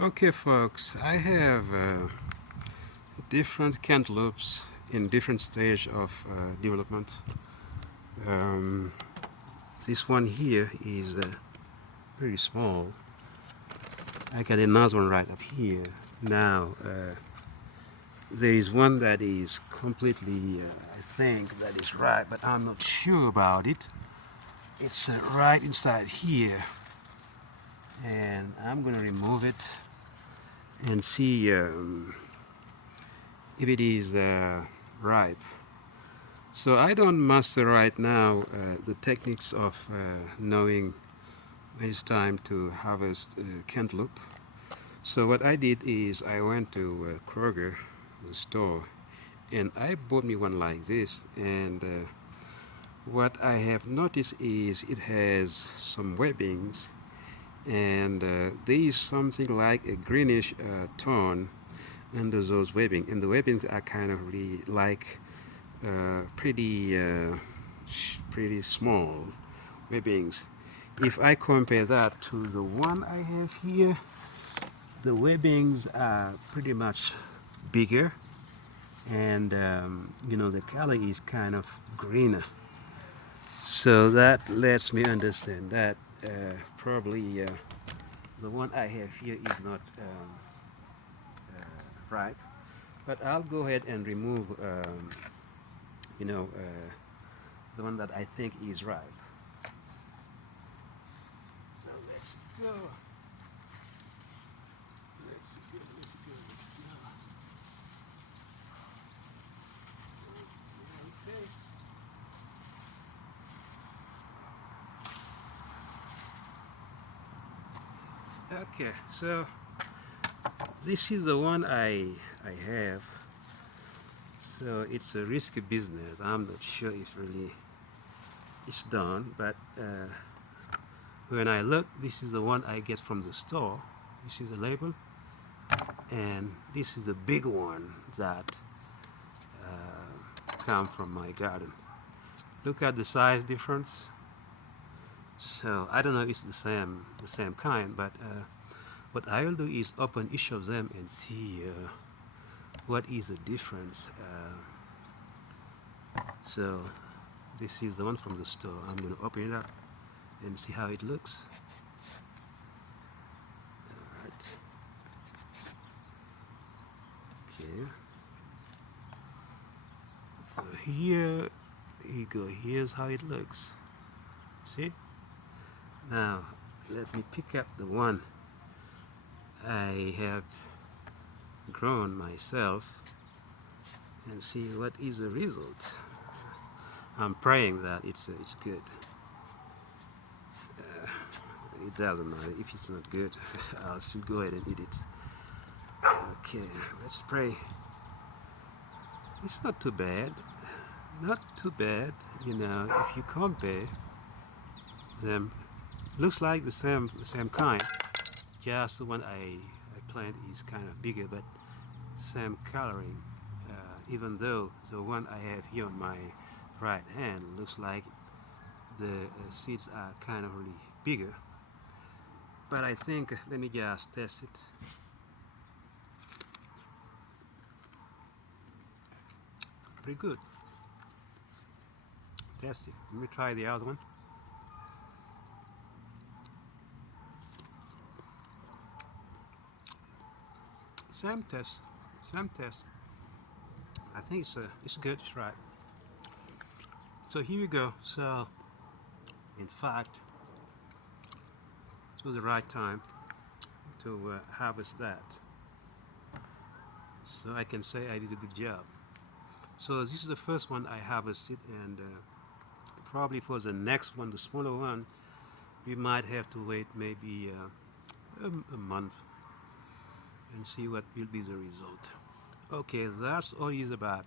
Okay, folks, I have different cantaloupes in different stage of development. Um, this one here is very small. I got another one right up here. Now, there is one that is completely, I think, that is right, but I'm not sure about it. It's right inside here, and I'm going to remove it and see if it is ripe. So I don't master right now the techniques of knowing when it's time to harvest cantaloupe. So what I did is I went to Kroger, the store, and I bought me one like this. And what I have noticed is it has some webbings, and there is something like a greenish tone under those webbing, and the webbings are kind of really like pretty small webbings. If I compare that to the one I have here, the webbings are pretty much bigger, and the color is kind of greener. So that lets me understand that probably the one I have here is not ripe. But I'll go ahead and remove the one that I think is ripe. So let's go. Let's go. Okay, so this is the one I have. So it's a risky business. I'm not sure if really it's done, but when I look, this is the one I get from the store. This is the label, and this is the big one that come from my garden. Look at the size difference. So I don't know if it's the same kind, but what I will do is open each of them and see what is the difference. So this is the one from the store. I'm going to open it up and see how it looks. Alright. Okay. So here you go. Here's how it looks. See? Now let me pick up the one I have grown myself and see what is the result. I'm praying that it's good. It doesn't matter if it's not good. I'll still go ahead and eat it. Okay, let's pray. It's not too bad. Not too bad, if you compare them. Looks like the same kind. Just the one I plant is kind of bigger, but same coloring. Even though the one I have here on my right hand looks like the seeds are kind of really bigger. But I think, let me just test it. Pretty good. Test it. Let me try the other one. Same test. I think it's good. It's right. So here we go. So, in fact, it was the right time to harvest that. So I can say I did a good job. So this is the first one I harvested, and probably for the next one, the smaller one, we might have to wait maybe a month and see what will be the result. Okay, that's all it's about.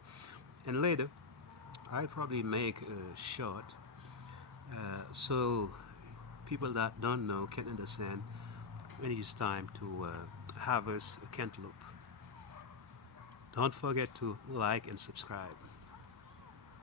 And later, I'll probably make a short so people that don't know can understand when it's time to harvest a cantaloupe. Don't forget to like and subscribe.